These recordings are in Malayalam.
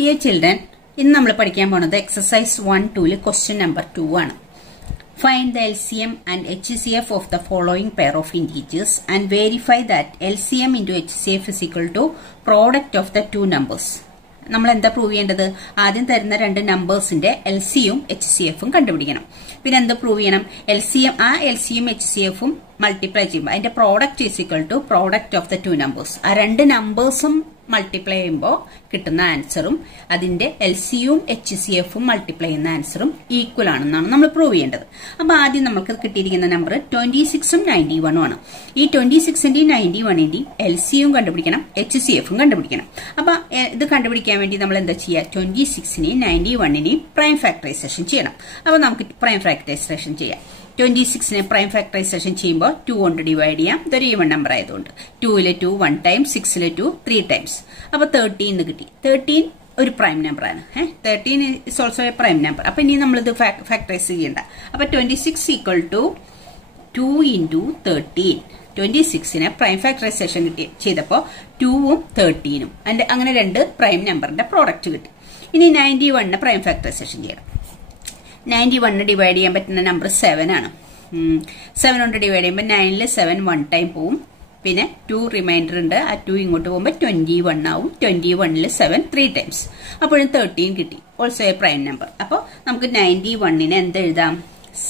Dear children, in നമ്മൾ പഠിക്കാൻ പോകുന്നത് exercise 1-2 question number 2 ആണ്. Find the LCM and HCF of the following pair of integers and verify that LCM into HCF is equal to product of the two numbers. നമ്മൾ എന്താ പ്രൂവ് ചെയ്യേണ്ടത്? ആദ്യം തരുന്ന രണ്ട് നമ്പേഴ്സിന്റെ LCയും HCFും കണ്ടുപിടിക്കണം. പിന്നെ എന്താ പ്രൂവ് ചെയ്യണം? LCM ആ LCയും HCFും മൾട്ടിപ്ലൈ ചെയ്യുമ്പോൾ അതിന്റെ product is equal to product of the two numbers. ആ രണ്ട് നമ്പേഴ്സും മൾട്ടിപ്ലൈ ചെയ്യുമ്പോൾ കിട്ടുന്ന ആൻസറും അതിന്റെ LCയും HCFും മൾട്ടിപ്ലൈ ചെയ്യുന്ന ആൻസറും ഈക്വൽ ആണെന്നാണ് നമ്മൾ പ്രൂവ് ചെയ്യേണ്ടത്. അപ്പൊ ആദ്യം നമുക്ക് കിട്ടിയിരിക്കുന്ന നമ്പർ 26ഉം 91ഉം ആണ്. ഈ 26ന്റെയും 91ന്റെയും LCയും കണ്ടുപിടിക്കണം, HCFും കണ്ടുപിടിക്കണം. അപ്പൊ ഇത് കണ്ടുപിടിക്കാൻ വേണ്ടി നമ്മൾ എന്താ ചെയ്യുക? 26നെയും 91നെയും പ്രൈം ഫാക്ടറൈസേഷൻ ചെയ്യണം. അപ്പൊ നമുക്ക് പ്രൈം ഫാക്ടറൈസേഷൻ ചെയ്യാം. 26നെ പ്രൈം ഫാക്ടറൈസേഷൻ ചെയ്യുമ്പോൾ 2 കൊണ്ട് ഡിവൈഡ് ചെയ്യാം. ഇതൊരു ഈവൻ നമ്പർ ആയതുകൊണ്ട് 2ലെ 2 1 ടൈംസ്, 6ലെ 2 3 ടൈംസ്. അപ്പൊ 13 കിട്ടി. 13 ഒരു പ്രൈം നമ്പർ ആണ്. 13 is also a prime number. അപ്പൊ ഇനി നമ്മളിത് ഫാക്ടറൈസ് ചെയ്യണ്ട. അപ്പൊ 26 ഈക്വൽ ടു 2 ഇൻറ്റു 13. 26നെ പ്രൈം ഫാക്ടറൈസേഷൻ ചെയ്തപ്പോൾ 2ഉം 13ഉം അങ്ങനെ രണ്ട് പ്രൈം നമ്പറിന്റെ പ്രോഡക്റ്റ് കിട്ടി. ഇനി 91നെ പ്രൈം ഫാക്ടറൈസേഷൻ ചെയ്യണം. 91 ഡിവൈഡ് ചെയ്യാൻ പറ്റുന്ന നമ്പർ 7 ആണ്. 7 കൊണ്ട് ഡിവൈഡ് ചെയ്യുമ്പോൾ 9ല് 7 1 ടൈം പോവും. പിന്നെ 2 റിമൈൻഡർ ഉണ്ട്. ആ 2 ഇങ്ങോട്ട് പോകുമ്പോൾ 21 ആവും. 21ല് 7 3 ടൈംസ്. അപ്പോഴും 13 കിട്ടി. Also a prime number. അപ്പോൾ നമുക്ക് 91നെ എന്തെഴുതാം?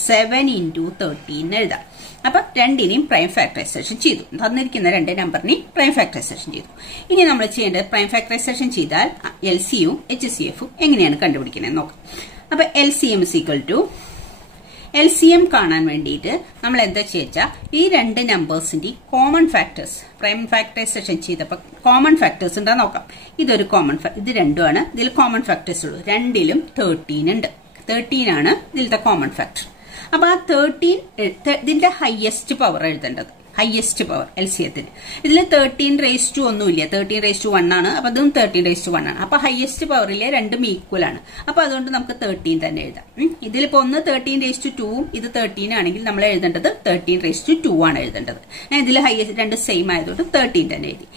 7 ഇൻറ്റു 13 എഴുതാം. അപ്പൊ രണ്ടിനെയും പ്രൈം ഫാക്ടറൈസേഷൻ ചെയ്തു. തന്നിരിക്കുന്ന രണ്ട് നമ്പറിനെയും പ്രൈം ഫാക്ടറൈസേഷൻ ചെയ്തു. ഇനി നമ്മൾ ചെയ്യേണ്ടത് പ്രൈം ഫാക്ടറൈസേഷൻ ചെയ്താൽ LCയും HCFും എങ്ങനെയാണ് കണ്ടുപിടിക്കുന്നത് നോക്കാം. അപ്പൊ LCM is equal to LCM കാണാൻ വേണ്ടിയിട്ട് നമ്മൾ എന്താ ചെയ്ച്ചാൽ ഈ രണ്ട് നമ്പേഴ്സിന്റെ കോമൺ ഫാക്ടേഴ്സ് പ്രൈം ഫാക്ടറൈസേഷൻ ചെയ്തപ്പോൾ കോമൺ ഫാക്ടേഴ്സ് ഉണ്ടാ നോക്കാം. ഇതൊരു കോമൺ ഇത് രണ്ടുമാണ്. ഇതിൽ കോമൺ ഫാക്ടേഴ്സ് ഉള്ളൂ. രണ്ടിലും 13 ഉണ്ട്. 13 ആണ് ഇതിലത്തെ കോമൺ ഫാക്ടർ. അപ്പൊ ആ 13 ഇതിന്റെ ഹയസ്റ്റ് പവർ എഴുതേണ്ടത്. ഹയസ്റ്റ് പവർ LCMത്തിന് ഇതിൽ 13 റേസ് ടു ഒന്നുമില്ല. 13 റേസ് ടു 1 ആണ്. അപ്പൊ അതും 13 റേസ് ടു 1 ആണ്. അപ്പൊ ഹയസ്റ്റ് പവറിലെ രണ്ടും ഈക്വൽ ആണ്. അപ്പൊ അതുകൊണ്ട് നമുക്ക് 13 തന്നെ എഴുതാം. ഇതിലിപ്പോ ഒന്ന് 13 റേസ് ടു 2ഉം ഇത് 13 ആണെങ്കിൽ നമ്മൾ എഴുതേണ്ടത് 13 റേസ് ടു 2 ആണ് എഴുതേണ്ടത്. ഇതിൽ ഹയസ്റ്റ് രണ്ട് സെയിം ആയതുകൊണ്ട് 13 തന്നെ എഴുതി.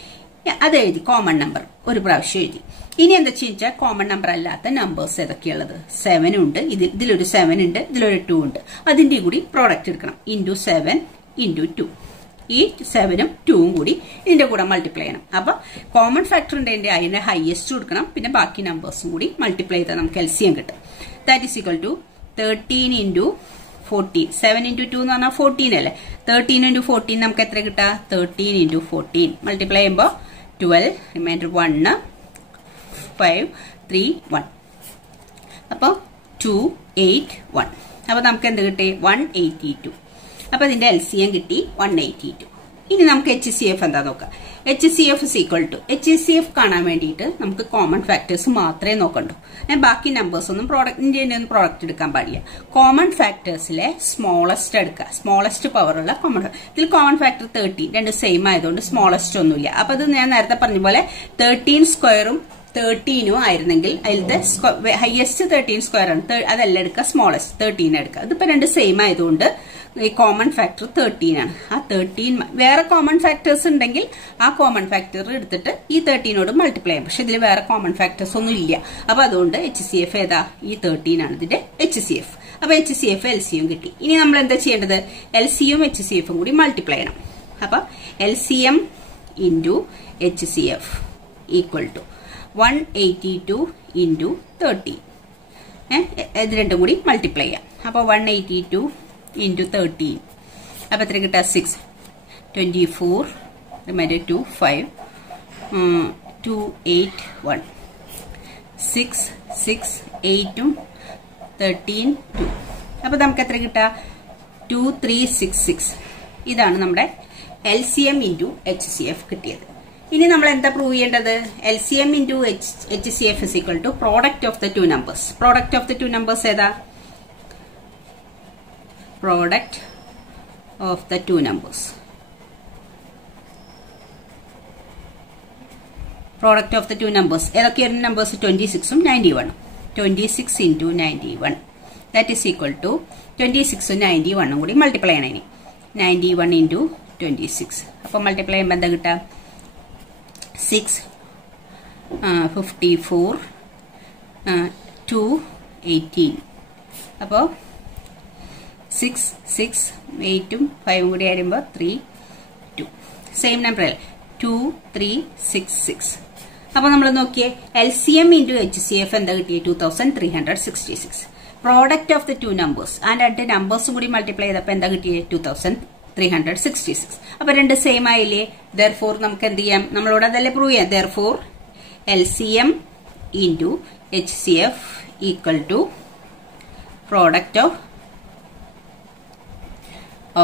അത് എഴുതി. കോമൺ നമ്പർ ഒരു പ്രാവശ്യം എഴുതി. ഇനി എന്താ ചോദിച്ചാൽ കോമൺ നമ്പർ അല്ലാത്ത നമ്പേഴ്സ് ഏതൊക്കെയുള്ളത്? 7 ഉണ്ട്. ഇതിലൊരു 7 ഉണ്ട്. ഇതിലൊരു 2 ഉണ്ട്. അതിന്റെ കൂടി പ്രോഡക്റ്റ് എടുക്കണം. Into 7 into 2. ഈ 7ഉം 2ഉം കൂടി ഇതിന്റെ കൂടെ മൾട്ടിപ്ലൈ ചെയ്യണം. അപ്പൊ കോമൺ ഫാക്ടറിന്റെ അതിന്റെ ഹയസ്റ്റ് കൊടുക്കണം. പിന്നെ ബാക്കി നമ്പേഴ്സും കൂടി മൾട്ടിപ്ലൈ ചെയ്താൽ നമുക്ക് LCM കിട്ടും. That is equal to 13 into 14. 7 into 2 എന്ന് പറഞ്ഞാൽ 14 അല്ലേ? 13 ഇൻറ്റു 14 നമുക്ക് എത്ര കിട്ടാ? 13 ഇൻറ്റു 14 മൾട്ടിപ്ലൈ ചെയ്യുമ്പോൾ 12 റിമൈൻഡർ 1 5 3 1. അപ്പോൾ 2 8 1. അപ്പൊ നമുക്ക് എന്ത് കിട്ടി? 182. അപ്പൊ ഇതിന്റെ LCM കിട്ടി 182. ഇനി നമുക്ക് HCF എന്താ നോക്കാം. HCF is equal to HCF കാണാൻ വേണ്ടിയിട്ട് നമുക്ക് കോമൺ ഫാക്ടേഴ്സ് മാത്രമേ നോക്കണ്ടൂ. ബാക്കി നമ്പേഴ്സ് ഒന്നും പ്രോഡക്റ്റ് എടുക്കാൻ പാടില്ല. കോമൺ ഫാക്ടേഴ്സിലെ സ്മോളസ്റ്റ് എടുക്കുക. സ്മോളസ്റ്റ് പവറുള്ള കോമൺ. ഇതിൽ കോമൺ ഫാക്ടർ 13 രണ്ട് സെയിം ആയതുകൊണ്ട് സ്മോളസ്റ്റ് ഒന്നുമില്ല. അപ്പൊ അത് ഞാൻ നേരത്തെ പറഞ്ഞ പോലെ 13 സ്ക്വയറും 13ഉം ആയിരുന്നെങ്കിൽ അതിലത്തെ ഹയസ്റ്റ് 13 സ്ക്വയർ ആണ്. അതെല്ലാം എടുക്കുക. സ്മോളസ്റ്റ് 13 എടുക്കുക. ഇതിപ്പോ രണ്ട് സെയിം ആയതുകൊണ്ട് ഈ കോമൺ ഫാക്ടർ 13 ആണ്. ആ 13 വേറെ കോമൺ ഫാക്ടേഴ്സ് ഉണ്ടെങ്കിൽ ആ കോമൺ ഫാക്ടർ എടുത്തിട്ട് ഈ 13നോട് മൾട്ടിപ്ലൈ ചെയ്യാം. പക്ഷെ ഇതിൽ വേറെ കോമൺ ഫാക്ടേഴ്സ് ഒന്നും ഇല്ല. അപ്പൊ അതുകൊണ്ട് HCF ഏതാ? ഈ 13 ആണ് ഇതിന്റെ HCF. അപ്പൊ HCF LCM കിട്ടി. ഇനി നമ്മൾ എന്താ ചെയ്യേണ്ടത്? LCയും HCFും കൂടി മൾട്ടിപ്ലൈ ചെയ്യണം. അപ്പൊ LCM into HCF equal to 182 into 13. ഇത് രണ്ടും കൂടി മൾട്ടിപ്ലൈ ചെയ്യാം. അപ്പൊ 182 ഇൻറ്റു 13. അപ്പൊ എത്ര കിട്ടാ? 6 24 റിമൈൻഡർ 2 5 2 8 1 6 6 8ഉം 13 2. അപ്പൊ നമുക്ക് എത്ര കിട്ടാ? 2366. ഇതാണ് നമ്മുടെ LCM ഇൻറ്റു HCF കിട്ടിയത്. ഇനി നമ്മൾ എന്താ പ്രൂവ് ചെയ്യേണ്ടത്? LCM into HCF is equal to product of the two numbers. Product of the two numbers ഏതാ? Product of the two numbers. Product of the two numbers. ഏതൊക്കെയായിരുന്നു നമ്പേഴ്സ്? 26ഉം 91. 26 into 91 that is equal to 26ഉം 91ഉം കൂടി മൾട്ടിപ്ലൈ ചെയ്യണം. ഇനി 91 ഇൻറ്റു 26. അപ്പോൾ മൾട്ടിപ്ലൈ ചെയ്യുമ്പോൾ എന്താ കിട്ടുക? 6 54 218. അപ്പോൾ 6 6 8ഉം 5ഉം കൂടി ആയിരുമ്പോൾ 3 2. സെയിം നമ്പർ അല്ലേ, 2 3 6 6. അപ്പോൾ നമ്മൾ നോക്കിയേ LCM ഇൻറ്റു HCF എന്താ കിട്ടിയത് 2366. Product of the two numbers ആ രണ്ട് നമ്പേഴ്സും കൂടി മൾട്ടിപ്ലൈ ചെയ്തപ്പോൾ എന്താ കിട്ടിയത് 2366. അപ്പൊ രണ്ട് സെയിം ആയില്ലേ. ദെർഫോർ നമുക്ക് എന്ത് ചെയ്യാം, നമ്മളോട് അതല്ലേ പ്രൂവ് ചെയ്യാം. Therefore LCM into HCF equal to product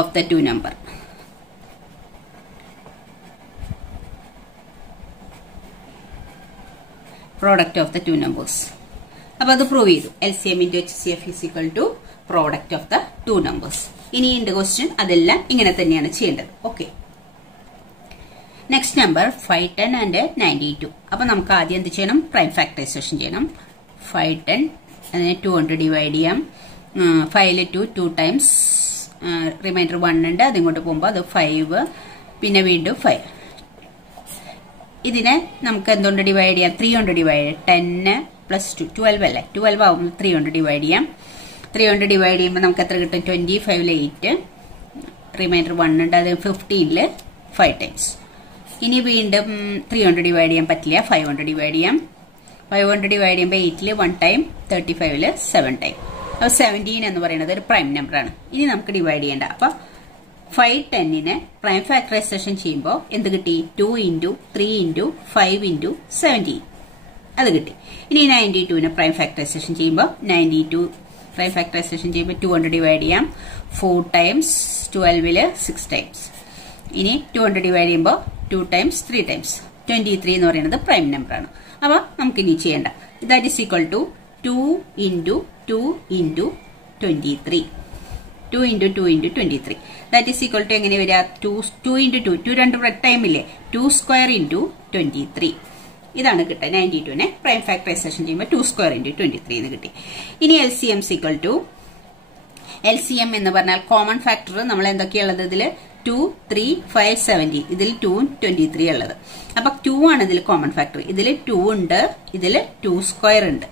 of the two number. Product of the two numbers. അപ്പൊ അത് പ്രൂവ് ചെയ്തു. LCM into HCF is equal to product of the two numbers. ഇനി ഉണ്ട് ക്വസ്റ്റ്യൻ, അതെല്ലാം ഇങ്ങനെ തന്നെയാണ് ചെയ്യേണ്ടത്. Okay, next number 510 and 92. അപ്പൊ നമുക്ക് ആദ്യം എന്ത് ചെയ്യണം, പ്രൈം ഫാക്ടറൈസേഷൻ ചെയ്യണം. 510 അതിനെ 2 കൊണ്ട് ഡിവൈഡ് ചെയ്യാം. 5 2 ടൈംസ് റിമൈൻഡർ 1 ഉണ്ട്, അതിങ്ങോട്ട് പോകുമ്പോൾ അത് 5, പിന്നെ വീണ്ടും 5. ഇതിനെ നമുക്ക് എന്തുകൊണ്ട് ഡിവൈഡ് ചെയ്യാം, 3 കൊണ്ട് ഡിവൈഡ് ചെയ്യാം. 10 പ്ലസ് 2 12 അല്ലേ, 12 ആവുമ്പോൾ 3 കൊണ്ട് ഡിവൈഡ് ചെയ്യാം. 3 കൊണ്ട് ഡിവൈഡ് ചെയ്യുമ്പോൾ നമുക്ക് എത്ര കിട്ടും, 25 8, റിമൈൻഡർ 1 ഉണ്ട്, അത് 15 5 ടൈംസ്. ഇനി വീണ്ടും 3 കൊണ്ട് ഡിവൈഡ് ചെയ്യാൻ പറ്റില്ല, 5 കൊണ്ട് ഡിവൈഡ് ചെയ്യാം. 5 കൊണ്ട് ഡിവൈഡ് ചെയ്യുമ്പോൾ 8 1 ടൈം, 35 7 ടൈം. അപ്പോൾ 17 എന്ന് പറയുന്നത് ഒരു പ്രൈം നമ്പറാണ്. ഇനി നമുക്ക് ഡിവൈഡ് ചെയ്യേണ്ട. അപ്പൊ 510നെ പ്രൈം ഫാക്ടറൈസേഷൻ ചെയ്യുമ്പോൾ എന്ത് കിട്ടി, 2 ഇൻറ്റു 3 ഇൻറ്റു 5 ഇൻറ്റു 17 അത് കിട്ടി. ഇനി 92നെ പ്രൈം ഫാക്ടറൈസേഷൻ ചെയ്യുമ്പോൾ 92 പ്രൈം ഫാക്ടറൈസേഷൻ ചെയ്യുമ്പോൾ 2 കൊണ്ട് ഡിവൈഡ് ചെയ്യാം. 4 ടൈംസ് 12 6 ടൈംസ്. ഇനി 2 കൊണ്ട് ഡിവൈഡ് ചെയ്യുമ്പോൾ 2 ടൈംസ് 3 ടൈംസ്. 23 എന്ന് പറയുന്നത് പ്രൈം നമ്പറാണ്. അപ്പൊ നമുക്ക് ഇനി ചെയ്യേണ്ട that is equal to 2 into 2 into 23. 2 into 2 into 23 that is equal to എങ്ങനെ വരിക, 2 ഇൻറ്റു 2 രണ്ട് ടൈമില്ലേ, 2 സ്ക്വയർ ഇൻറ്റു 23. ഇതാണ് കിട്ടുക. 92നെ പ്രൈം ഫാക്ടറൈസേഷൻ ചെയ്യുമ്പോൾ 2 സ്ക്വയർ ഇൻറ്റു 23 എന്ന് കിട്ടി. ഇനി LCM ഈക്വൽ ടു, LCM എന്ന് പറഞ്ഞാൽ കോമൺ ഫാക്ടർ നമ്മൾ എന്തൊക്കെയുള്ളത്, ഇതിൽ 2 3 5 17, ഇതിൽ 2 23 ഉള്ളത്. അപ്പൊ 2 ആണ് ഇതിൽ കോമൺ ഫാക്ടർ. ഇതിൽ 2 ഉണ്ട്, ഇതിൽ 2 സ്ക്വയർ ഉണ്ട്.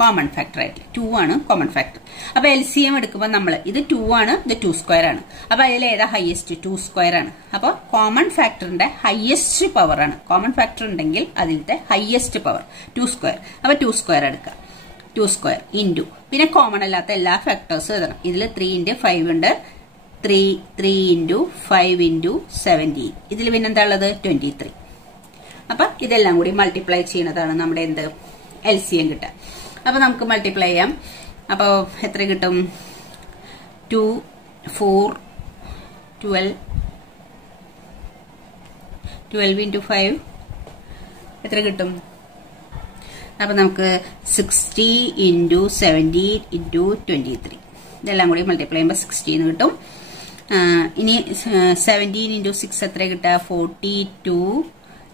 കോമൺ ഫാക്ടർ ആയിട്ട് 2 ആണ് കോമൺ ഫാക്ടർ. അപ്പൊ LCM എടുക്കുമ്പോൾ നമ്മൾ ഇത് 2 ആണ്, ഇത് 2 സ്ക്വയർ ആണ്. അപ്പൊ അതിൽ ഏതാ ഹയസ്റ്റ്, 2 സ്ക്വയർ ആണ്. അപ്പൊ കോമൺ ഫാക്ടറിന്റെ ഹയസ്റ്റ് പവർ ആണ്. കോമൺ ഫാക്ടർ ഉണ്ടെങ്കിൽ അതിലത്തെ ഹയസ്റ്റ് പവർ 2 സ്ക്വയർ. അപ്പൊ 2 സ്ക്വയർ എടുക്കുക. 2 സ്ക്വയർ ഇൻറ്റു പിന്നെ കോമൺ അല്ലാത്ത എല്ലാ ഫാക്ടേഴ്സും എഴുതണം. ഇതിൽ 3 ഇൻറ്റു 5 ഉണ്ട്, 3 ഇൻറ്റു 5 ഇൻറ്റു 17. ഇതിൽ പിന്നെ എന്താ ഉള്ളത്, 23. അപ്പൊ ഇതെല്ലാം കൂടി മൾട്ടിപ്ലൈ ചെയ്യുന്നതാണ് നമ്മുടെ എന്ത് LCM കിട്ടുക. അപ്പൊ നമുക്ക് മൾട്ടിപ്ലൈ ചെയ്യാം. അപ്പോൾ എത്ര കിട്ടും, 2 4 12 ഇൻറ്റു 5 എത്ര കിട്ടും. അപ്പൊ നമുക്ക് 60 ഇൻറ്റു 17 ഇൻറ്റു 23 ഇതെല്ലാം കൂടി മൾട്ടിപ്ലൈ ചെയ്യുമ്പോൾ 60 എന്ന് കിട്ടും. ഇനി 17 ഇൻറ്റു 6 എത്ര കിട്ടുക, 42,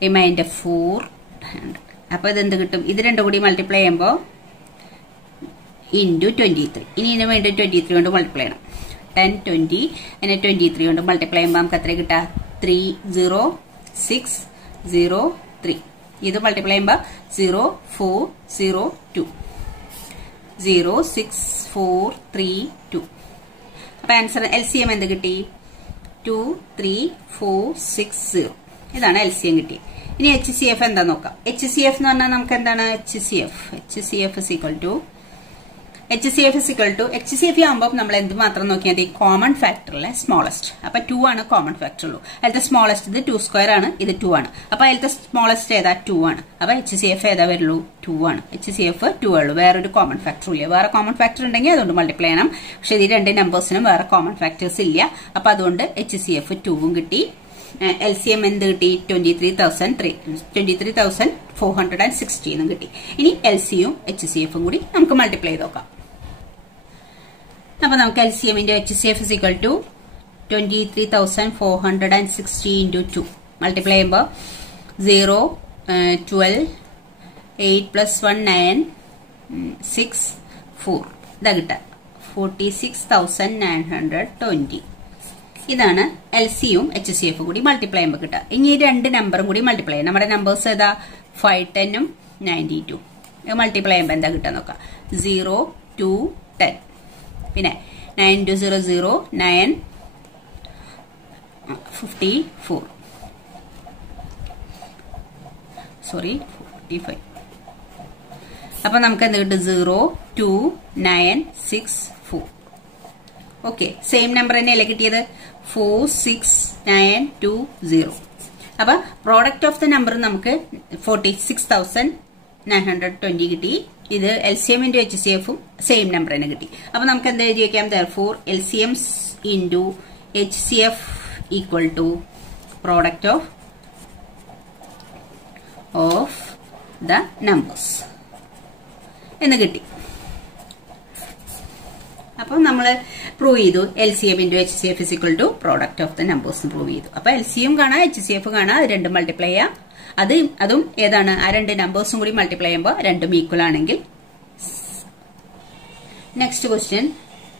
റിമൈൻഡർ 400. അപ്പൊ ഇതെന്ത് കിട്ടും, ഇത് രണ്ടും കൂടി മൾട്ടിപ്ലൈ ചെയ്യുമ്പോൾ ഇൻറ്റു 23. ഇനി ഇതിന് വേണ്ടി 23 കൊണ്ട് മൾട്ടിപ്ലൈ ചെയ്യണം. 10 20 അതിനെ 23 കൊണ്ട് മൾട്ടിപ്ലൈ ചെയ്യുമ്പോൾ നമുക്ക് എത്ര കിട്ടുക, 30603. ഇത് മൾട്ടിപ്ലൈ ചെയ്യുമ്പോൾ 0402 06432. അപ്പൊ ആൻസർ LCM എന്ത് കിട്ടി, 23460. ഇതാണ് LCM കിട്ടി. ഇനി HCF എന്താ നോക്കാം. HCF എന്ന് പറഞ്ഞാൽ നമുക്ക് എന്താണ്, HCF is equal to HCF ആകുമ്പോൾ നമ്മൾ എന്ത് മാത്രം നോക്കിയാൽ മതി, കോമൺ ഫാക്ടറിലെ സ്മോളസ്റ്റ്. അപ്പൊ 2 ആണ് കോമൺ ഫാക്ടർ ഉള്ളൂ. അതിലത്തെ സ്മോളസ്റ്റ് ഇത് 2 സ്ക്വയർ ആണ്, ഇത് 2 ആണ്. അപ്പൊ അതിലത്തെ സ്മോളസ്റ്റ് ഏതാ, 2 ആണ്. അപ്പൊ HCF ഏതാ വരുള്ളൂ, 2 ആണ്. HCF 2 ഉള്ളൂ, വേറൊരു കോമൺ ഫാക്ടർ ഇല്ല. വേറെ കോമൺ ഫാക്ടർ ഉണ്ടെങ്കിൽ അതുകൊണ്ട് മൾട്ടിപ്ലൈ ചെയ്യണം. പക്ഷെ ഈ രണ്ട് നമ്പേഴ്സിനും വേറെ കോമൺ ഫാക്ടേഴ്സ് ഇല്ല. അപ്പൊ അതുകൊണ്ട് HCF 2ഉം കിട്ടി. LCM എന്ത് കിട്ടി, 23,460 എന്നും കിട്ടി. ഇനി LCയും HCFും കൂടി നമുക്ക് മൾട്ടിപ്ലൈ ചെയ്ത് നോക്കാം. അപ്പൊ നമുക്ക് LCM into HCF is equal to 23,460 into 2 multiply ചെയ്യുമ്പോൾ 0 12 8 plus 1 9 6 4 ഇതാ കിട്ടുക 46,920. ഇതാണ് LCയും HCFും കൂടി മൾട്ടിപ്ലൈ ചെയ്യുമ്പോൾ കിട്ടുക. ഇനി രണ്ട് നമ്പറും കൂടി മൾട്ടിപ്ലൈ ചെയ്യാം. നമ്മുടെ നമ്പേഴ്സ് ഏതാ, 510ഉം 92. മൾട്ടിപ്ലൈ ചെയ്യുമ്പോൾ എന്താ കിട്ടാൻ നോക്കാം. 0 2 10. പിന്നെ 9 into 0 0 9 54. സോറി 45. അപ്പൊ നമുക്ക് എന്ത് കിട്ടും? 0 2 9 6 4. ഓക്കെ, സെയിം നമ്പർ തന്നെയല്ലേ കിട്ടിയത്? 4 6 9 2 0. അപ്പൊ പ്രോഡക്റ്റ് ഓഫ് ദ നമ്പർ നമുക്ക് 46,920 കിട്ടി. ഇത് LCM into HCF same number തന്നെ കിട്ടി. അപ്പൊ നമുക്ക് എന്താ എഴുതി വെക്കാം? therefore LCM into HCF equal to product of the numbers എന്ന് കിട്ടി. അപ്പം നമ്മൾ പ്രൂവ് ചെയ്തു LCM into HCF is equal to product of the numbers prove ചെയ്തു. അപ്പൊ LCM കാണാം, HCF കാണാം, അത് രണ്ടും മൾട്ടിപ്ലൈ ചെയ്യാം. അതും ഏതാണ്? ആ രണ്ട് നമ്പേഴ്സും കൂടി മൾട്ടിപ്ലൈ ചെയ്യുമ്പോൾ രണ്ടും ഈക്വൽ ആണെങ്കിൽ. Next question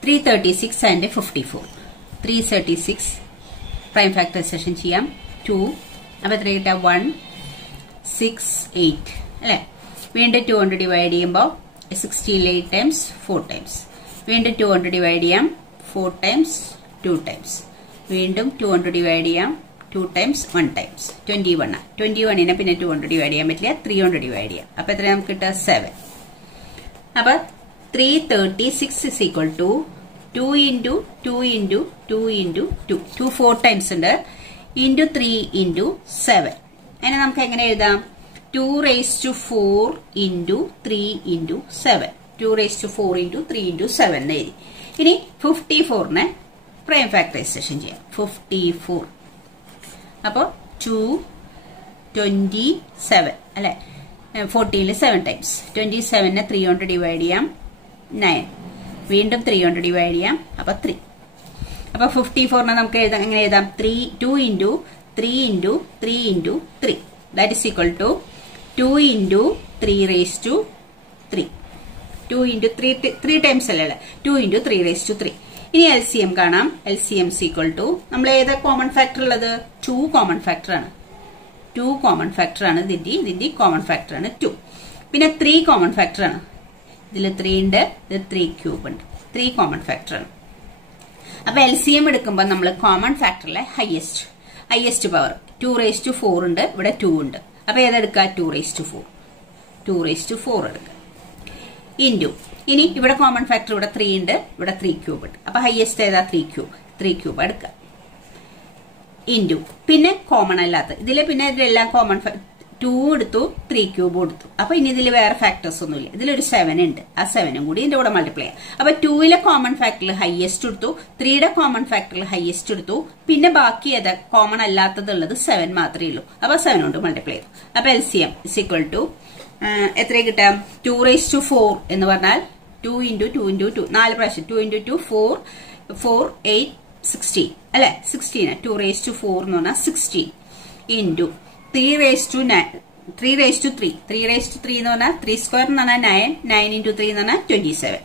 336 and 54. 336 prime factorisation ചെയ്യാം. 2 അപ്പൊ എത്ര കിട്ടാം? 1 6 8 അല്ലെ. വീണ്ടും 2 കൊണ്ട് ഡിവൈഡ് ചെയ്യുമ്പോൾ 16 8 times 4 times. വീണ്ടും 2 കൊണ്ട് ഡിവൈഡ് ചെയ്യാം 4 times 2 times. വീണ്ടും 2 കൊണ്ട് ഡിവൈഡ് ചെയ്യാം 2 times 1 times. 21. 21നെ പിന്നെ 2 കൊണ്ട് ഡിവൈഡ് ചെയ്യാൻ പറ്റില്ല, 3 കൊണ്ട് ഡിവൈഡ് ചെയ്യാം. അപ്പൊ എത്ര നമുക്ക് കിട്ടുക? 7. അപ്പൊ 336 is equal to 2 into 2 into 2 into 2. 2 4 times ഉണ്ട്. into 3 into 7. അതിനെ നമുക്ക് എങ്ങനെ എഴുതാം? 2 raised to 4 into 3 into 7. 2 raised to 4 into 3 into 7 എന്ന് എഴുതി. ഇനി 54നെ പ്രൈം ഫാക്ടറൈസേഷൻ ചെയ്യാം. 54 അപ്പോൾ 2 27 അല്ലെ. 14 7 times. 27നെ 3 കൊണ്ട് ഡിവൈഡ് ചെയ്യാം 9. വീണ്ടും 3 കൊണ്ട് ഡിവൈഡ് ചെയ്യാം, അപ്പൊ 3. അപ്പൊ 54നെ നമുക്ക് എങ്ങനെ എഴുതാം? 2 into 3 into 3 into 3. That is equal to 2 into 3 raised to 3. 2 into 3 times അല്ലേ? 2 into 3 raised to 3. ഇനി LCM കാണാം. LCM is equal to നമ്മൾ ഏതാ കോമൺ ഫാക്ടർ ഉള്ളത്? 2 കോമൺ ഫാക്ടർ ആണ്. 2 കോമൺ ഫാക്ടർ ആണ്. ഇതിന്റെ കോമൺ ഫാക്ടർ ആണ് 2. പിന്നെ 3 കോമൺ ഫാക്ടർ ആണ്. ഇതിൽ 3 ഉണ്ട്, ഇത് 3 ക്യൂബ് ഉണ്ട്. 3 കോമൺ ഫാക്ടർ ആണ്. അപ്പൊ LCM എടുക്കുമ്പോൾ നമ്മൾ കോമൺ ഫാക്ടറിലെ ഹയസ്റ്റ് പവർ 2 raised to 4 ഉണ്ട്, ഇവിടെ 2 ഉണ്ട്. അപ്പൊ ഏതെടുക്കുക? 2 raised to 4. 2 raised to 4 എടുക്കുക. ഇൻറ്റു ഇനി ഇവിടെ കോമൺ ഫാക്ടർ ഇവിടെ 3 ഉണ്ട്, ഇവിടെ 3 ക്യൂബ് ഉണ്ട്. അപ്പൊ ഹയസ്റ്റ് ഏതാ? 3 ക്യൂബ് എടുക്കുക. ഇൻറ്റു പിന്നെ കോമൺ അല്ലാത്ത ഇതില് പിന്നെ ഇതിലെല്ലാം കോമൺ 2 എടുത്തു, 3 ക്യൂബ് എടുത്തു. അപ്പൊ ഇനി ഇതിൽ വേറെ ഫാക്ടേഴ്സ് ഒന്നുമില്ല. ഇതിലൊരു 7 ഉണ്ട്, ആ 7ഉം കൂടി ഇതിന്റെ കൂടെ മൾട്ടിപ്ലൈ ചെയ്യാം. അപ്പൊ 2ലെ കോമൺ ഫാക്ടറിൽ ഹയസ്റ്റ് എടുത്തു, 3യുടെ കോമൺ ഫാക്ടറിൽ ഹയസ്റ്റ് എടുത്തു, പിന്നെ ബാക്കി ഏതാ കോമൺ അല്ലാത്തതുള്ളത് 7 മാത്രമേ ഉള്ളൂ. അപ്പൊ 7 കൊണ്ട് മൾട്ടിപ്ലൈ ചെയ്തു. അപ്പൊ LCM is equal to എത്ര കിട്ടാം? 2 raised to 4 എന്ന് പറഞ്ഞാൽ 2 into 2 into 2 4 പ്രാവശ്യം 2 into 2 4 4 8 16 അല്ലെ. 16 2 raised to 4 എന്ന് പറഞ്ഞാൽ 16 into 3 raised to 9 3 raised to 3 3 raised to 3 എന്ന് പറഞ്ഞാൽ 3 square എന്ന് പറഞ്ഞാൽ 9 into 3 എന്ന് പറഞ്ഞാൽ 27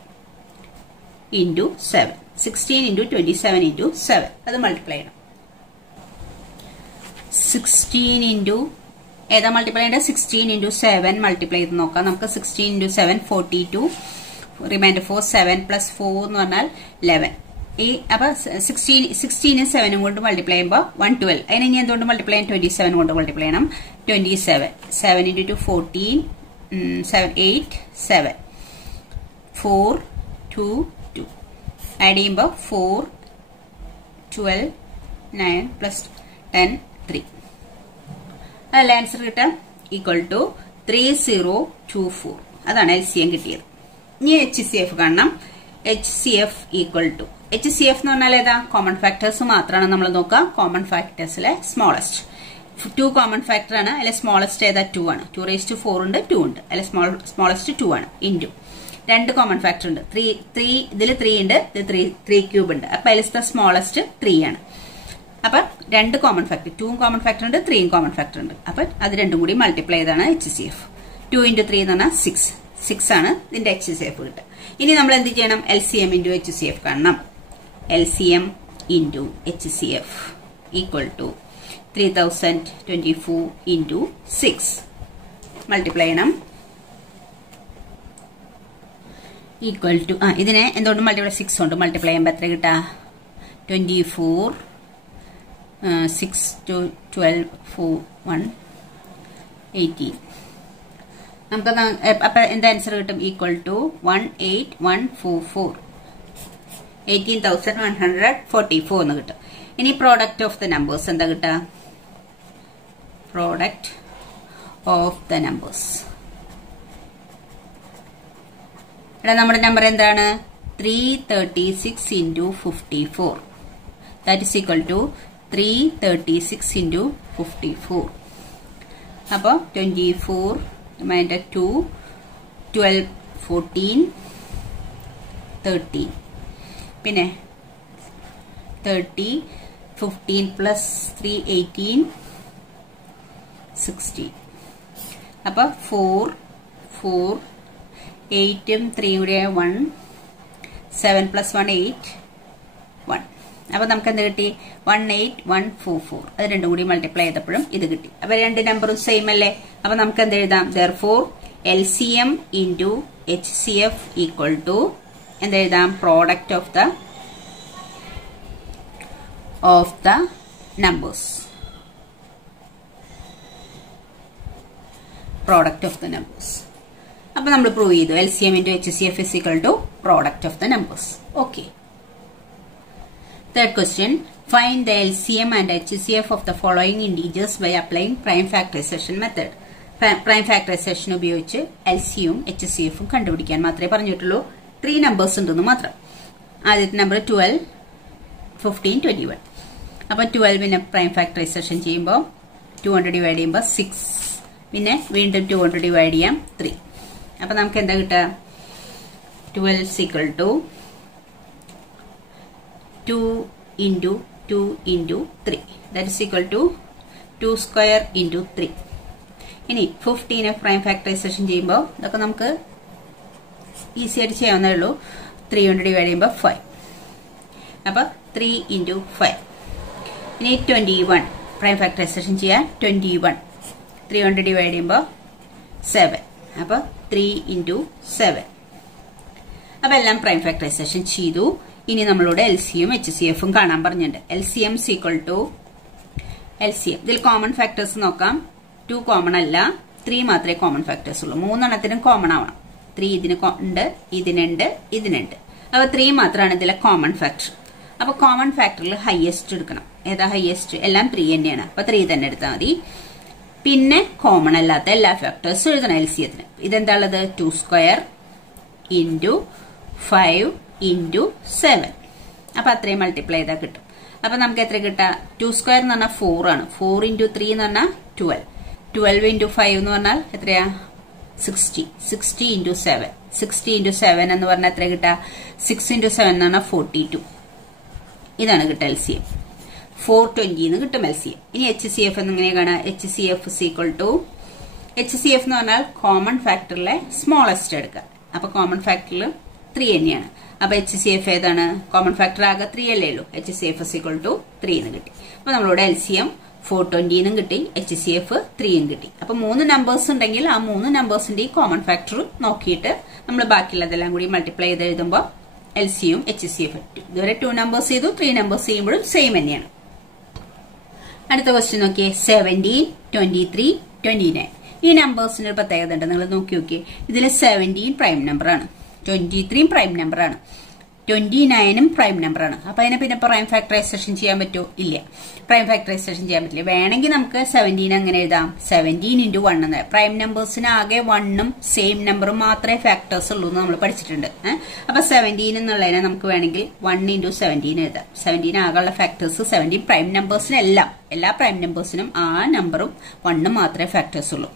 into 7 16 into 27 into 7. അത് മൾട്ടിപ്ലൈ ചെയ്യണം. 16 into ഏതാ മൾട്ടിപ്ലൈ ചെയ്യേണ്ടത്? 16 into 7 മൾട്ടിപ്ലൈ ചെയ്ത് നോക്കാം. നമുക്ക് 16 into 7 42. റിമൈൻഡർ 4 7 plus 4 എന്ന് പറഞ്ഞാൽ 11. അപ്പൊ 16 7 കൊണ്ട് മൾട്ടിപ്ലൈ ചെയ്യുമ്പോൾ 112. അതിന് ഇനി എന്തുകൊണ്ട് മൾട്ടിപ്ലൈ ചെയ്യാൻ? 27 കൊണ്ട് മൾട്ടിപ്ലൈ ചെയ്യണം. 27 7 into 2 14 7 8 7 4 2 2 ആഡ് ചെയ്യുമ്പോൾ 4 12 9 plus 10 3. അതല്ല ആൻസർ കിട്ടാം. Equal to 3024. അതാണ് LCM കിട്ടിയത്. ഇനി HCF കാണണം. HCF ഈക്വൽ ടു HCF എന്ന് പറഞ്ഞാൽ ഏതാ? കോമൺ ഫാക്ടേഴ്സ് മാത്രമാണ് നമ്മൾ നോക്കുക. കോമൺ ഫാക്ടേഴ്സിലെ സ്മോളസ്റ്റ് 2 കോമൺ ഫാക്ടർ ആണ്. അതിലെ സ്മോളസ്റ്റ് ഏതാ? 2 ആണ്. 2 raised to 4 ഉണ്ട്, 2 ഉണ്ട്. അതിലെ സ്മോളസ്റ്റ് 2 ആണ്. ഇൻറ്റു 2 കോമൺ ഫാക്ടർ ഉണ്ട്. 3 ഇതിൽ 3 ഉണ്ട്, ഇത് 3 ക്യൂബ് ഉണ്ട്. അപ്പൊ അതിലെ സ്മോളസ്റ്റ് 3 ആണ്. അപ്പൊ 2 കോമൺ ഫാക്ടർ 2 കോമൺ ഫാക്ടർ ഉണ്ട്, 3 കോമൺ ഫാക്ടർ ഉണ്ട്. അപ്പൊ അത് രണ്ടും കൂടി മൾട്ടിപ്ലൈ ചെയ്താണ് HCF. 2 into 3 എന്ന് പറഞ്ഞാൽ 6 ആണ് ഇതിന്റെ HCF കിട്ടുക. ഇനി നമ്മൾ എന്ത് ചെയ്യണം? LCM into HCF കാണണം. LCM into HCF equal to 3024 into 6 multiply ചെയ്യണം. ഈക്വൽ ടു ഇതിനെ എന്തുകൊണ്ട് മൾട്ടിപ്ലൈ 6 കൊണ്ട് മൾട്ടിപ്ലൈ ചെയ്യുമ്പോൾ എത്ര കിട്ടാ 24 6 to 12 4 1 18 നമുക്ക് അപ്പൊ എന്താ ആൻസർ കിട്ടും ഈക്വൽ ടു 18144 18,144 എന്ന് കിട്ടും. ഇനി പ്രോഡക്റ്റ് ഓഫ് ദ നമ്പേഴ്സ് എന്താ കിട്ടുക? പ്രോഡക്റ്റ് ഓഫ് ദ നമ്പേഴ്സ് ഇവിടെ നമ്മുടെ നമ്പർ എന്താണ്? 336 into 54 that is equal to 336 into 54. അപ്പോൾ 24 minus 2 12 14 13 പിന്നെ 30 15 plus 3 18 16. അപ്പോൾ 4 4 8 3 കൂടെ 1 7 plus 1 8 1. അപ്പോൾ നമുക്ക് എന്ത് കിട്ടി? 18144. അത് രണ്ടും കൂടി മൾട്ടിപ്ലൈ ചെയ്തപ്പോഴും ഇത് കിട്ടി. അപ്പോൾ രണ്ട് നമ്പറും സെയിം അല്ലേ? അപ്പോൾ നമുക്ക് എന്ത് എഴുതാം? therefore LCM into HCF equal to എന്ത് എഴുതാം? Product of the numbers. Product of the numbers. അപ്പോൾ നമ്മൾ പ്രൂവ് ചെയ്തു LCM into HCF is equal to product of the numbers. Okay. Third question. Find the LCM and HCF of the following integers by applying prime factorization method. Prime factorization ഉപയോഗിച്ച് LCM HCF കണ്ടുപിടിക്കാൻ മാത്രമേ പറഞ്ഞിട്ടുള്ളൂ. 3 നമ്പേഴ്സ് ഉണ്ടെന്ന് മാത്രം. ആദ്യത്തെ നമ്പർ 12 15 21. അപ്പോൾ 12നെ പ്രൈം ഫാക്ടറൈസേഷൻ ചെയ്യുമ്പോൾ 200 ഡിവൈഡ് ചെയ്യുമ്പോൾ 6, പിന്നെ വീണ്ടും 200 ഡിവൈഡ് ചെയ്യാം 3. അപ്പോൾ നമുക്ക് എന്താ കിട്ടുക? 12 is equal to 2 into 2 into 3 that is equal to 2 square into 3. ഇനി 15നെ പ്രൈം ഫാക്ടറൈസേഷൻ ചെയ്യുമ്പോൾ ഇതൊക്കെ നമുക്ക് ഈസി ആയിട്ട് ചെയ്യാവുന്നേ ഉള്ളൂ. 300 ഡിവൈഡ് ചെയ്യുമ്പോൾ 5. അപ്പോൾ 3 into 5. ഇനി 21 പ്രൈം ഫാക്ടറൈസേഷൻ ചെയ്യാൻ 21 300 ഡിവൈഡ് ചെയ്യുമ്പോൾ 7. അപ്പോൾ 3 into 7. അപ്പോൾ എല്ലാം പ്രൈം ഫാക്ടറൈസേഷൻ ചെയ്തു. ഇനി നമ്മളോട് LCM HCFും കാണാൻ പറഞ്ഞിട്ടുണ്ട്. LCM is equal to LCM. ഇതിൽ കോമൺ ഫാക്ടേഴ്സ് നോക്കാം. 2 കോമൺ അല്ല, 3 മാത്രമേ കോമൺ ഫാക്ടേഴ്സ് ഉള്ളൂ. 3 എണ്ണത്തിനും കോമൺ ആവണം. 3 ഇതിന് ഉണ്ട്, ഇതിനുണ്ട്, ഇതിനുണ്ട്. അപ്പോൾ 3 മാത്രമാണ് ഇതിലെ കോമൺ ഫാക്ടർ. അപ്പോൾ കോമൺ ഫാക്ടറിൽ ഹയസ്റ്റ് എടുക്കണം. ഏതാ ഹയസ്റ്റ്? എല്ലാം 3 തന്നെയാണ്. അപ്പോൾ 3 തന്നെ എടുത്താൽ മതി. പിന്നെ കോമൺ അല്ലാത്ത എല്ലാ ഫാക്ടേഴ്സും എഴുതണം LCMത്തിന്. ഇതെന്താ ഉള്ളത്? 2 സ്ക്വയർ ഇൻറ്റു 5 ഇൻറ്റു 7. അപ്പോൾ അത്രയും മൾട്ടിപ്ലൈ ചെയ്താൽ കിട്ടും. അപ്പോൾ നമുക്ക് എത്ര കിട്ടുക? 2 സ്ക്വയർ എന്ന് പറഞ്ഞാൽ 4 ആണ്. 4 ഇൻറ്റു 3 എന്ന് പറഞ്ഞാൽ 12. 12 ഇൻറ്റു 5 എന്ന് പറഞ്ഞാൽ എത്രയാ? 60. 60 ഇൻറ്റു 7. 60 ഇൻറ്റു 7 എന്ന് പറഞ്ഞാൽ എത്ര കിട്ടുക? 6 ഇൻറ്റു 7 എന്ന് പറഞ്ഞാൽ 42. ഇതാണ് കിട്ടുക LCM. 420 എന്ന് കിട്ടും LCM. ഇനി HCF എന്നിങ്ങനെ കാണാം. HCF is equal to HCF എന്ന് പറഞ്ഞാൽ കോമൺ ഫാക്ടറിലെ സ്മോളസ്റ്റ് എടുക്കുക. അപ്പൊ കോമൺ ഫാക്ടറിൽ 3 തന്നെയാണ്. അപ്പൊ HCF ഏതാണ്? കോമൺ ഫാക്ടർ ആകെ 3 അല്ലേ ഉള്ളൂ. HCF is equal to 3 എന്ന് കിട്ടി. അപ്പൊ നമ്മളോട് LCM 420 എന്നും കിട്ടി, HCF 3 എന്നും കിട്ടി. അപ്പൊ 3 നമ്പേഴ്സ് ഉണ്ടെങ്കിൽ ആ 3 നമ്പേഴ്സിന്റെ കോമൺ ഫാക്ടർ നോക്കിയിട്ട് നമ്മൾ ബാക്കിയുള്ളതെല്ലാം കൂടി മൾട്ടിപ്ലൈ ചെയ്ത് എഴുതുമ്പോൾ LCM HCF. ഇതുവരെ 2 നമ്പേഴ്സ് ചെയ്തു, 3 നമ്പേഴ്സ് ചെയ്യുമ്പോഴും സെയിം തന്നെയാണ്. അടുത്ത ക്വസ്റ്റ്യൻ നോക്കിയേ. 17 23 29. ഈ നമ്പേഴ്സിന് ഒരു പ്രത്യേകത ഉണ്ട്. നിങ്ങൾ നോക്കിയേ. ഇതിൽ 17 പ്രൈം നമ്പറാണ്, 23 പ്രൈം നമ്പറാണ്, 29 പ്രൈം നമ്പറാണ്. അപ്പൊ അതിനെ പിന്നെ പ്രൈം ഫാക്ടറൈസേഷൻ ചെയ്യാൻ പറ്റുമോ? ഇല്ല, പ്രൈം ഫാക്ടറൈസേഷൻ ചെയ്യാൻ പറ്റില്ല. വേണമെങ്കിൽ നമുക്ക് 17 അങ്ങനെ എഴുതാം. 17 into 1 എന്ന്. പ്രൈം നമ്പേഴ്സിന് ആകെ 1ഉം സെയിം നമ്പറും മാത്രമേ ഫാക്ടേഴ്സ് ഉള്ളൂ എന്ന് നമ്മൾ പഠിച്ചിട്ടുണ്ട്. അപ്പൊ 17 എന്നുള്ളതിനെ നമുക്ക് വേണമെങ്കിൽ 1 into 17 എഴുതാം. 17 ആകെയുള്ള ഫാക്ടേഴ്സ് 17 പ്രൈം നമ്പേഴ്സിന് എല്ലാ പ്രൈം നമ്പേഴ്സിനും ആ നമ്പറും 1ഉം മാത്രമേ ഫാക്ടേഴ്സ് ഉള്ളൂ.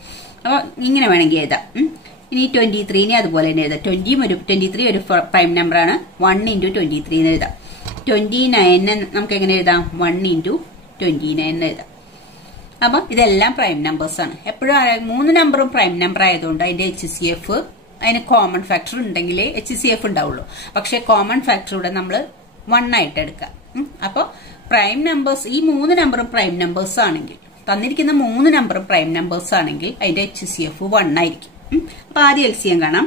അപ്പൊ ഇങ്ങനെ വേണമെങ്കിൽ എഴുതാം. ഇനി 23നെ അതുപോലെ തന്നെ എഴുതാം. 23 ഒരു പ്രൈം നമ്പറാണ്. 1 into 23 എന്ന് എഴുതാം. 29 നമുക്ക് എങ്ങനെ എഴുതാം? 1 into 29 എന്ന് എഴുതാം. അപ്പൊ ഇതെല്ലാം പ്രൈം നമ്പേഴ്സ് ആണ്. എപ്പോഴും 3 നമ്പറും പ്രൈം നമ്പർ ആയതുകൊണ്ട് അതിന്റെ HCF അതിന് കോമൺ ഫാക്ടർ ഉണ്ടെങ്കിൽ HCF ഉണ്ടാവുള്ളൂ. പക്ഷെ കോമൺ ഫാക്ടർ ഇവിടെ നമ്മൾ 1 ആയിട്ട് എടുക്കാം. അപ്പൊ പ്രൈം നമ്പേഴ്സ് ഈ 3 നമ്പറും പ്രൈം നമ്പേഴ്സ് ആണെങ്കിൽ, തന്നിരിക്കുന്ന 3 നമ്പറും പ്രൈം നമ്പേഴ്സ് ആണെങ്കിൽ അതിന്റെ HCF 1 ആയിരിക്കും. അപ്പൊ ആദ്യം LCM കാണാം.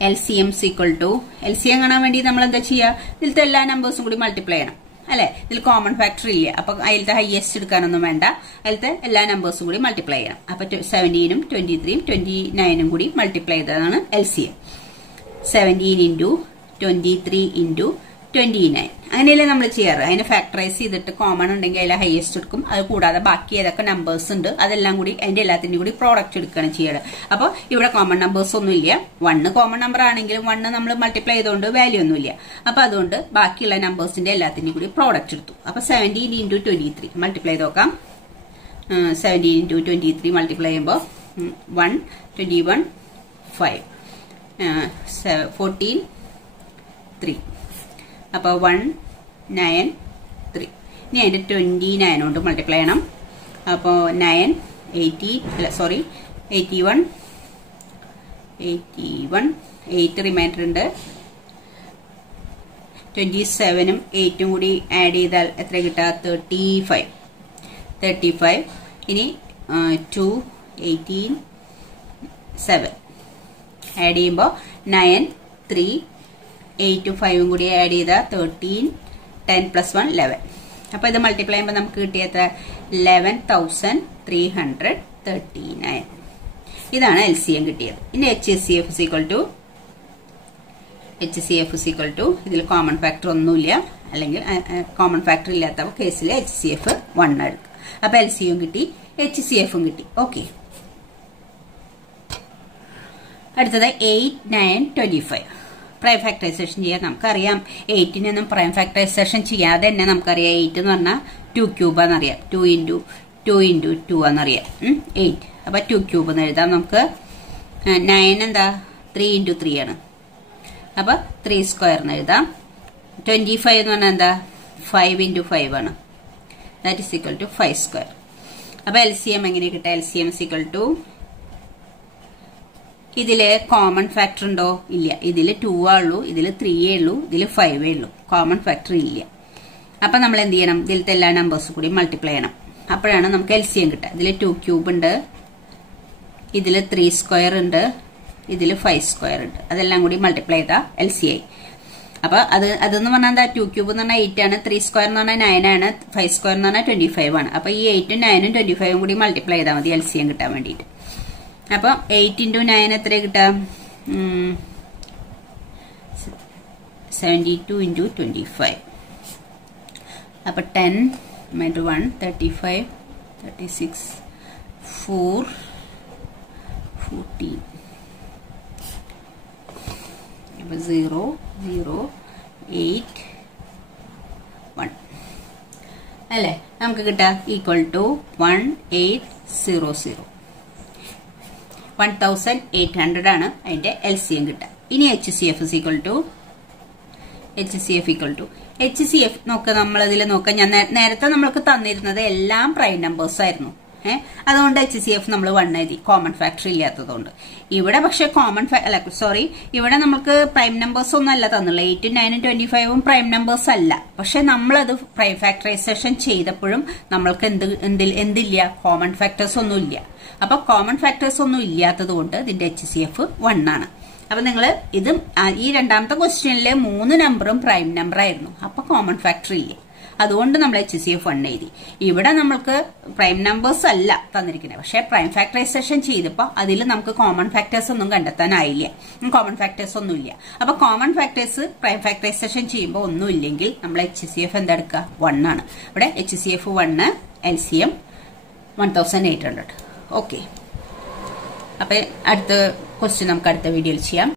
LCM is equal to LCM കാണാൻ വേണ്ടി നമ്മൾ എന്താ ചെയ്യുക, ഇതിലത്തെ എല്ലാ നമ്പേഴ്സും കൂടി മൾട്ടിപ്ലൈ ചെയ്യണം അല്ലെ. ഇതിൽ കോമൺ ഫാക്ടർ ഇല്ല, അപ്പൊ അതിലത്തെ ഹയസ്റ്റ് എടുക്കാനൊന്നും വേണ്ട, അതിലത്തെ എല്ലാ നമ്പേഴ്സും കൂടി മൾട്ടിപ്ലൈ ചെയ്യണം. അപ്പൊ 17ഉം 23ഉം 29ഉം കൂടി മൾട്ടിപ്ലൈ ചെയ്തതാണ് LCM. 17 into 23 into 29 അങ്ങനെയല്ലേ നമ്മൾ ചെയ്യാറ്. അതിനെ ഫാക്ടറൈസ് ചെയ്തിട്ട് കോമൺ ഉണ്ടെങ്കിൽ അതിലെ ഹയസ്റ്റ് എടുക്കും, അത് കൂടാതെ ബാക്കി ഏതൊക്കെ നമ്പേഴ്സ് ഉണ്ട് അതെല്ലാം കൂടി അതിന്റെ എല്ലാത്തിന്റെയും കൂടി പ്രോഡക്റ്റ് എടുക്കുകയാണ് ചെയ്യാറ്. അപ്പൊ ഇവിടെ കോമൺ നമ്പേഴ്സ് ഒന്നും ഇല്ല. 1 കോമൺ നമ്പർ ആണെങ്കിലും 1 നമ്മൾ മൾട്ടിപ്ലൈ ചെയ്തുകൊണ്ട് വാല്യൂ ഒന്നും ഇല്ല. അപ്പൊ അതുകൊണ്ട് ബാക്കിയുള്ള നമ്പേഴ്സിന്റെ എല്ലാത്തിന്റെയും കൂടി പ്രോഡക്റ്റ് എടുത്തു. അപ്പൊ 17 into 23 മൾട്ടിപ്ലൈ ചെയ്ത് നോക്കാം. 17 into 23 മൾട്ടിപ്ലൈ ചെയ്യുമ്പോൾ 1 21 5 14 3 അപ്പോൾ 1 9 3. ഇനി അതിന്റെ 29 കൊണ്ട് മൾട്ടിപ്ലൈ ചെയ്യണം. അപ്പോൾ 9 81 8 റിമൈൻഡർ ഉണ്ട്. 27ഉം 8ഉം കൂടി ആഡ് ചെയ്താൽ എത്ര കിട്ടുക, 35. ഇനി 2 18 7 ആഡ് ചെയ്യുമ്പോൾ 9 3 8ഉം 5ഉം കൂടി ആഡ് ചെയ്താൽ 13 10 + 1 11. അപ്പൊ ഇത് മൾട്ടിപ്ലൈ ചെയ്യുമ്പോൾ നമുക്ക് കിട്ടിയത് 11,339. ഇതാണ് LCM കിട്ടിയത്. ഇനി HCF is equal to ഇതിൽ കോമൺ ഫാക്ടർ ഒന്നുമില്ല, അല്ലെങ്കിൽ കോമൺ ഫാക്ടർ ഇല്ലാത്ത കേസിൽ HCF 1 എടുക്കുക. അപ്പൊ LCM കിട്ടി, HCFും കിട്ടി. ഓക്കെ, അടുത്തത് 8 9 25 പ്രൈം ഫാക്ടറൈസേഷൻ ചെയ്യാൻ നമുക്കറിയാം. 8-നൊന്നും പ്രൈം ഫാക്ടറൈസേഷൻ ചെയ്യാതെ തന്നെ നമുക്കറിയാം 8 എന്ന് പറഞ്ഞാൽ 2 ക്യൂബ് എന്നറിയാം. 2 into 2 എന്നറിയാം 8. അപ്പൊ 2 ക്യൂബ് എന്ന് എഴുതാം നമുക്ക്. 9 എന്താ 3 into 3 ആണ്, അപ്പൊ 3 സ്ക്വയർ എന്ന് എഴുതാം. 25 എന്ന് പറഞ്ഞാൽ എന്താ 5 into 5 ആണ്, that is equal to 5 square. അപ്പൊ LCM എങ്ങനെ കിട്ടുക, LCM is equal to ഇതില് കോമൺ ഫാക്ടർ ഉണ്ടോ, ഇല്ല. ഇതില് 2 ഉള്ളൂ, ഇതില് 3 ഉള്ളൂ, ഇതില് 5 ഉള്ളൂ, കോമൺ ഫാക്ടർ ഇല്ല. അപ്പൊ നമ്മൾ എന്ത് ചെയ്യണം, ഇതിലത്തെ എല്ലാ നമ്പേഴ്സും കൂടി മൾട്ടിപ്ലൈ ചെയ്യണം. അപ്പോഴാണ് നമുക്ക് LCM കിട്ടുക. ഇതില് 2 ക്യൂബ് ഉണ്ട്, ഇതില് 3 സ്ക്വയർ ഉണ്ട്, ഇതില് 5 സ്ക്വയർ ഉണ്ട്. അതെല്ലാം കൂടി മൾട്ടിപ്ലൈ ചെയ്താൽ LCI. അപ്പൊ അതെന്ന് പറഞ്ഞാൽ എന്താ, 2 ക്യൂബ് എന്ന് പറഞ്ഞാൽ 8 ആണ്, 3 സ്ക്വയർ എന്ന് പറഞ്ഞാൽ 9 ആണ്, 5 സ്ക്വയർ എന്ന് പറഞ്ഞാൽ 25 ആണ്. അപ്പൊ ഈ 8ഉം 9ഉം 25ഉം കൂടി മൾട്ടിപ്ലൈ ചെയ്താൽ മതി LCM കിട്ടാൻ വേണ്ടിയിട്ട്. അപ്പൊ 8 into 9 എത്ര കിട്ടാം, 72 into 25. അപ്പൊ 10 - 1 35 36 4 14. അപ്പൊ 0 0 8 1 അല്ലേ നമുക്ക് കിട്ടാം, ഈക്വൽ ടു 1800. 1800 ആണ് അതിന്റെ LCM കിട്ടുക. ഇനി HCF is equal to HCF നോക്കുക. നമ്മളതിൽ നോക്കാം, ഞാൻ നേരത്തെ നമ്മൾക്ക് തന്നിരുന്നത് എല്ലാം പ്രൈം നമ്പേഴ്സ് ആയിരുന്നു. അതുകൊണ്ട് HCF നമ്മൾ 1 എഴുതി, കോമൺ ഫാക്ടർ ഇല്ലാത്തതുകൊണ്ട്. ഇവിടെ പക്ഷെ ഇവിടെ നമുക്ക് പ്രൈം നമ്പേഴ്സ് ഒന്നും അല്ല തന്നുള്ളൂ. 8ഉം 9ഉം 25ഉം പ്രൈം നമ്പേഴ്സ് അല്ല. പക്ഷെ നമ്മളത് പ്രൈം ഫാക്ടറൈസേഷൻ ചെയ്തപ്പോഴും നമ്മൾക്ക് എന്തില്ല, കോമൺ ഫാക്ടേഴ്സ് ഒന്നും ഇല്ല. അപ്പൊ കോമൺ ഫാക്ടേഴ്സ് ഒന്നും ഇല്ലാത്തത് കൊണ്ട് ഇതിന്റെ HCF 1 ആണ്. അപ്പൊ നിങ്ങൾ ഇത് ഈ രണ്ടാമത്തെ ക്വസ്റ്റ്യനിലെ 3 നമ്പറും പ്രൈം നമ്പർ ആയിരുന്നു, അപ്പൊ കോമൺ ഫാക്ടർ ഇല്ല. അതുകൊണ്ട് നമ്മൾ HCF 1 എഴുതി. ഇവിടെ നമ്മൾക്ക് പ്രൈം നമ്പേഴ്സ് അല്ല തന്നിരിക്കുന്നത്, പക്ഷെ പ്രൈം ഫാക്ടറൈസേഷൻ ചെയ്തപ്പോൾ അതിൽ നമുക്ക് കോമൺ ഫാക്ടേഴ്സ് ഒന്നും കണ്ടെത്താനായില്ല, കോമൺ ഫാക്ടേഴ്സ് ഒന്നും ഇല്ല. അപ്പൊ കോമൺ ഫാക്ടേഴ്സ് പ്രൈം ഫാക്ടറൈസേഷൻ ചെയ്യുമ്പോൾ ഒന്നും ഇല്ലെങ്കിൽ നമ്മൾ HCF എന്തെടുക്കുക, 1 ആണ്. ഇവിടെ HCF 1, LCM 1800. ഓക്കെ, അപ്പൊ അടുത്ത ക്വസ്റ്റ്യൻ നമുക്ക് അടുത്ത വീഡിയോയിൽ ചെയ്യാം.